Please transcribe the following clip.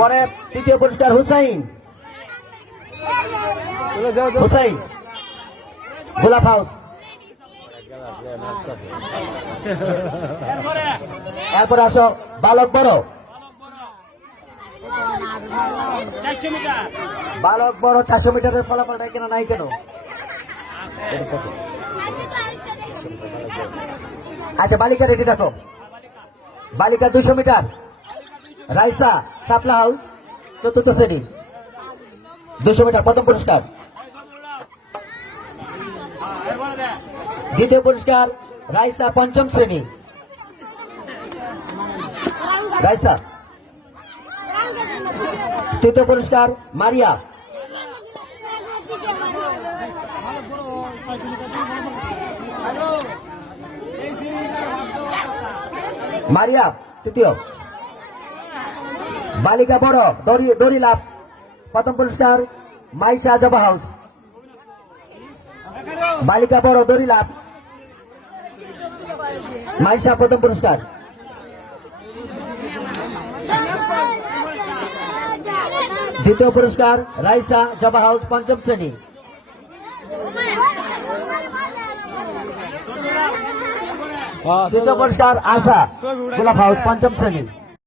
পরে তৃতীয় পুরস্কার হুসাইন হুসাইন গোলাপ হাউস। এরপরে আসো বালক বড়, বালক বড় 400 মিটারের ফলাফলটা কেন নাই কেন? আচ্ছা বালিকা রেডি দেখো, বালিকা 200 মিটার রাইসা সাপলা হাউস চতুর্থ শ্রেণী 200 মিটার প্রথম পুরস্কার। দ্বিতীয় পুরস্কার রাইসা পঞ্চম শ্রেণী, রাইসা। তৃতীয় পুরস্কার মারিয়া, মারিয়া তৃতীয়। বালিকা বড় দড়ি লাভ প্রথম পুরস্কার মাইশা জবা হাউস, বালিকা বড় দড়ি লাভ মাইশা প্রথম পুরস্কার। দ্বিতীয় পুরস্কার রাইসা জবা হাউস পঞ্চম শ্রেণী। তৃতীয় পুরস্কার আশা গোলাপ হাউস পঞ্চম শ্রেণী।